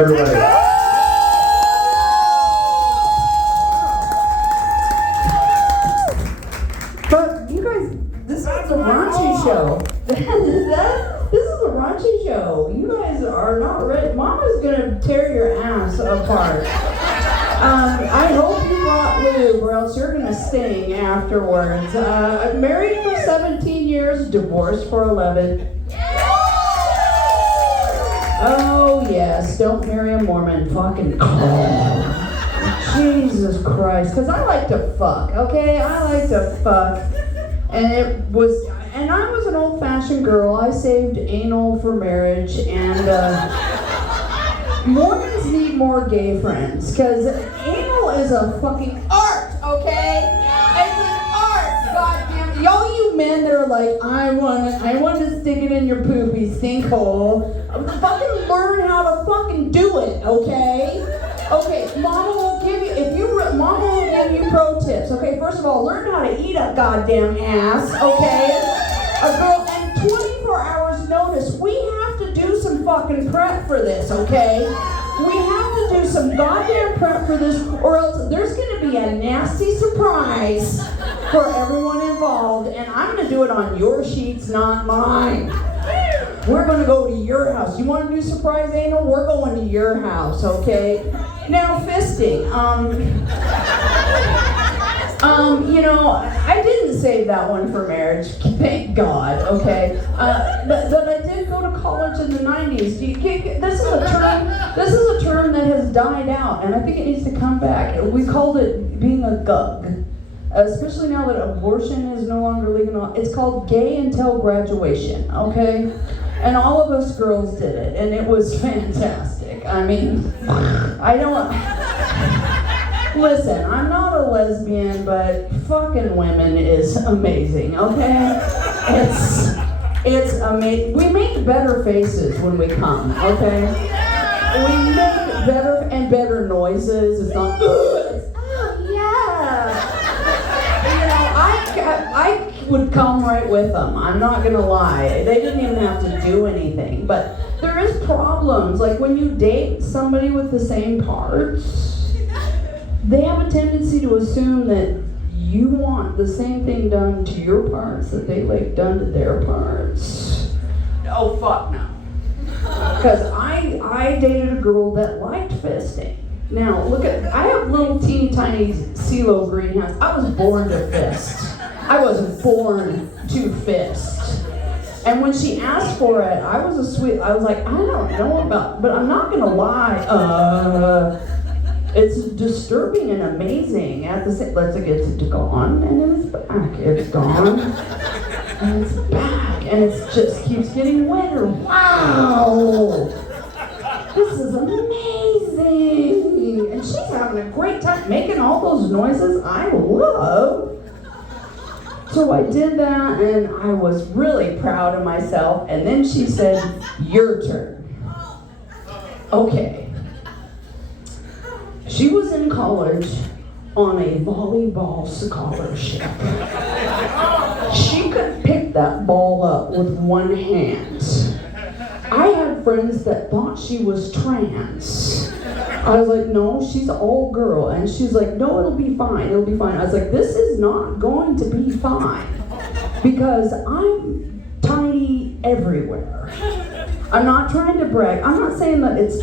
Everybody. But you guys, this is a raunchy show. This is a raunchy show. You guys are not ready. Mama's gonna tear your ass apart. I hope you brought lube, or else you're gonna sting afterwards. I'm married for 17 years, divorced for 11. Oh yes, don't marry a Mormon. Fucking Jesus Christ, because I like to fuck, okay? I like to fuck. And I was an old-fashioned girl. I saved anal for marriage, and Mormons need more gay friends, because anal is a fucking art, okay? It's an art, goddamn. Y'all you men that are like, I want to stick it in your poopy sinkhole. Fucking learn how to fucking do it, okay? Okay, Mama will give you, Mama will give you pro tips. Okay, first of all, learn how to eat a goddamn ass, okay? A girl, and 24 hours notice. We have to do some fucking prep for this, okay? We have to do some goddamn prep for this, or else there's gonna be a nasty surprise for everyone involved, and I'm gonna do it on your sheets, not mine. We're gonna go to your house. You wanna do surprise anal? We're going to your house, okay? Now, fisting. I didn't save that one for marriage, thank God, okay? But I did go to college in the 90s. This is a term that has died out, and I think it needs to come back. We called it being a gug. Especially now that abortion is no longer legal. It's called gay until graduation, okay? And all of us girls did it, and it was fantastic. I mean, listen, I'm not a lesbian, but fucking women is amazing, okay? It's amazing. We make better faces when we come, okay? We make better and better noises. It's not, it's, oh yeah. I would come right with them. I'm not gonna lie. They didn't even have to do anything. But there is problems. Like when you date somebody with the same parts, they have a tendency to assume that you want the same thing done to your parts that they like done to their parts. Oh fuck no. Because I dated a girl that liked fisting. Now look I have little teeny tiny CeeLo greenhouse. I was born to fist. I was born to fist. And when she asked for it, I was like, I don't know but I'm not gonna lie. It's disturbing and amazing at the same. It's gone and then it's back. It's gone and it's back, and it just keeps getting wetter. Wow, this is amazing, and she's having a great time making all those noises I love. So I did that, and I was really proud of myself. And then she said, "Your turn." Okay. She was in college on a volleyball scholarship. She could pick that ball up with one hand. I had friends that thought she was trans. I was like, no, she's all girl. And she's like, no, it'll be fine, it'll be fine. I was like, this is not going to be fine because I'm tiny everywhere. I'm not trying to brag. I'm not saying that it's,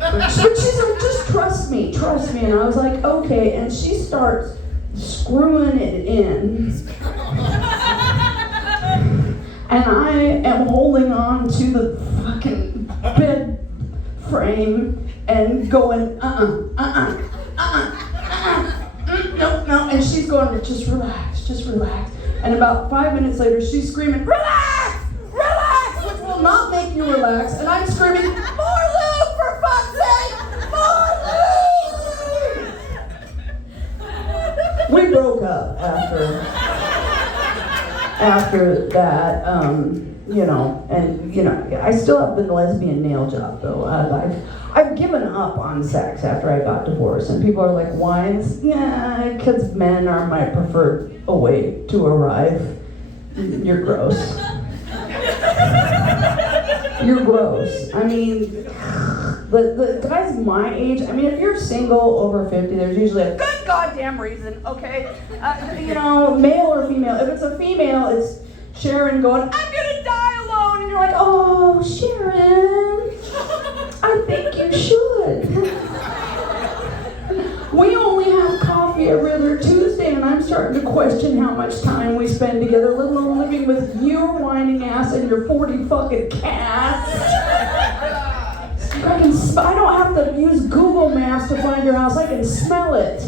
but she's like, just trust me. And I was like, okay. And she starts screwing it in. And I am holding on to the fucking bed frame and going, no. And she's going, just relax. And about 5 minutes later, she's screaming, relax, which will not make you relax. And I'm screaming, more lube, for fuck's sake, more lube. We broke up after that, I still have the lesbian nail job though. I've given up on sex after I got divorced, and people are like, why? Yeah, because men are my preferred way to arrive. You're gross. You're gross. I mean, the guys my age, I mean, if you're single over 50, there's usually a good goddamn reason, okay? Male or female. If it's a female, it's Sharon going, I'm gonna die alone. And you're like, oh, Sharon, I think you should. We only have coffee every other Tuesday, and I'm starting to question how much time we spend together, let alone living with your whining ass and your 40 fucking cats. I don't have to use Google Maps to find your house. I can smell it.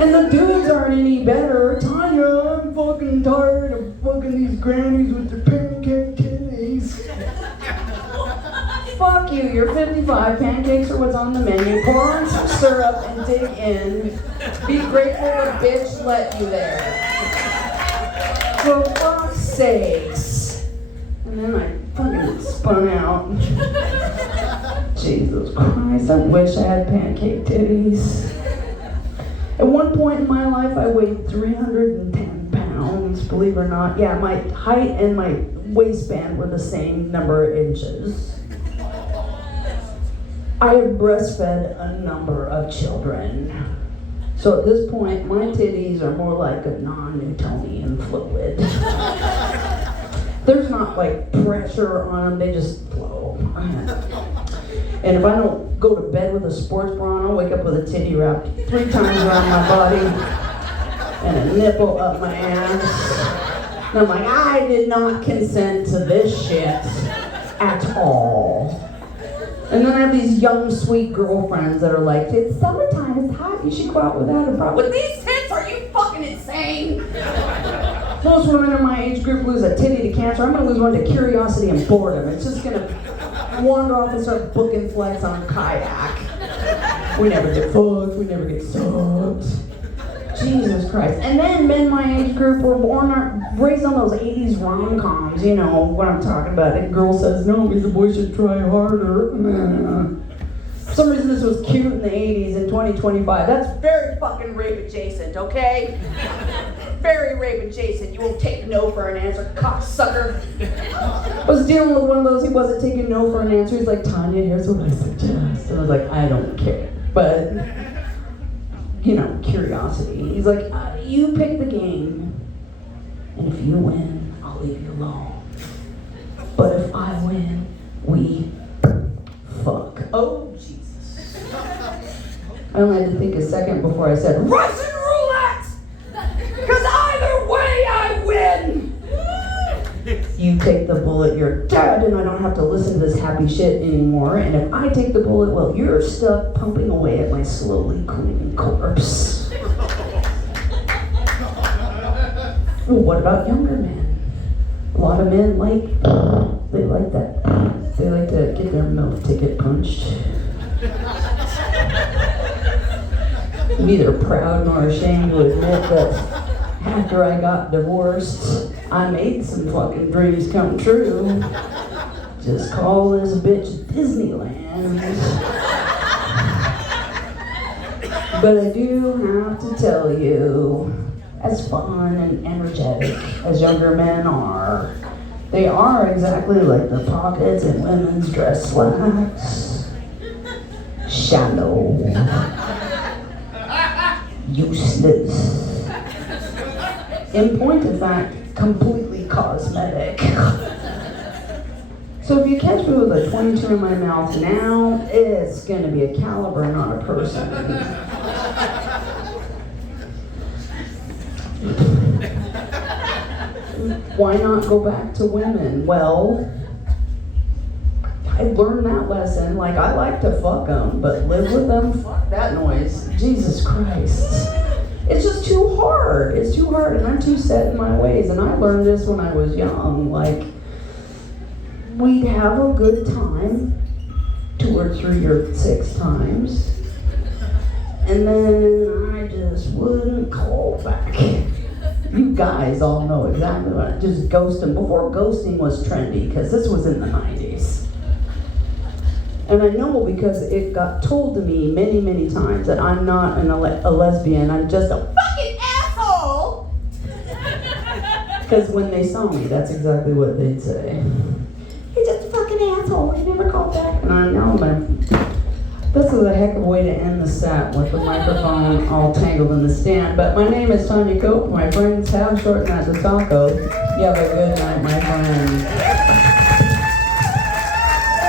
And the dudes aren't any better. Tanya, I'm fucking tired of fucking these grannies with their pancake titties. Fuck you, you're 55, pancakes are what's on the menu. Pour on some syrup and dig in. Be grateful a bitch let you there. For fuck's sakes. And then I fucking spun out. Jesus Christ, I wish I had pancake titties. At one point in my life, I weighed 310 pounds, believe it or not. Yeah, my height and my waistband were the same number of inches. I have breastfed a number of children. So at this point, my titties are more like a non-Newtonian fluid. There's not like pressure on them, they just flow. And if I don't go to bed with a sports bra on, I'll wake up with a titty wrapped 3 times around my body and a nipple up my ass. And I'm like, I did not consent to this shit at all. And then I have these young, sweet girlfriends that are like, it's summertime, it's hot, you should go out without a bra. With these tits, are you fucking insane? Most women in my age group lose a titty to cancer. I'm gonna lose one to curiosity and boredom. It's just gonna wander off and start booking flights on a kayak. We never get fucked, we never get sucked. Jesus Christ. And then men my age group were raised on those 80s rom-coms, you know what I'm talking about. And girl says, no, because the boy should try harder. For some reason this was cute in the 80s in 2025. That's very fucking rape adjacent, okay? Very rape adjacent. You won't take no for an answer, cocksucker. I was dealing with one of those, he wasn't taking no for an answer. He's like, Tanya, here's what I suggest. And I was like, I don't care. But curiosity. He's like, you pick the game, and if you win, I'll leave you alone. But if I win, we fuck. Oh, Jesus. I only had to think a second before I said, Russian roulette! Because either way, I win! You take the bullet, you're dead, and I don't have to listen to this happy shit anymore. And if I take the bullet, well, you're stuck pumping away at my slowly cooling corpse. Well, what about younger men? A lot of men they like that. They like to get their MILF ticket punched. Neither proud nor ashamed to admit that after I got divorced, I made some fucking dreams come true. Just call this bitch Disneyland. But I do have to tell you, as fun and energetic as younger men are, they are exactly like the pockets in women's dress slacks. Shallow. Useless. In point of fact, completely cosmetic. So if you catch me with a 22 in my mouth now, it's gonna be a caliber, not a person. Why not go back to women? Well, I learned that lesson. Like, I like to fuck them, but live with them? Fuck that noise. Jesus Christ. It's just too hard. It's too hard, and I'm too set in my ways. And I learned this when I was young. Like, we'd have a good time 2 or 3 or 6 times, and then I just wouldn't call back. You guys all know exactly what. Just ghost them before ghosting was trendy, because this was in the 90s. And I know because it got told to me many, many times that I'm not a lesbian, I'm just a fucking asshole! Because when they saw me, that's exactly what they'd say. an asshole. He never called back. And I know, but this is a heck of a way to end the set with the microphone all tangled in the stand. But my name is Tanya Cope. My friends have shortened that to Taco. You have a good night, my friends.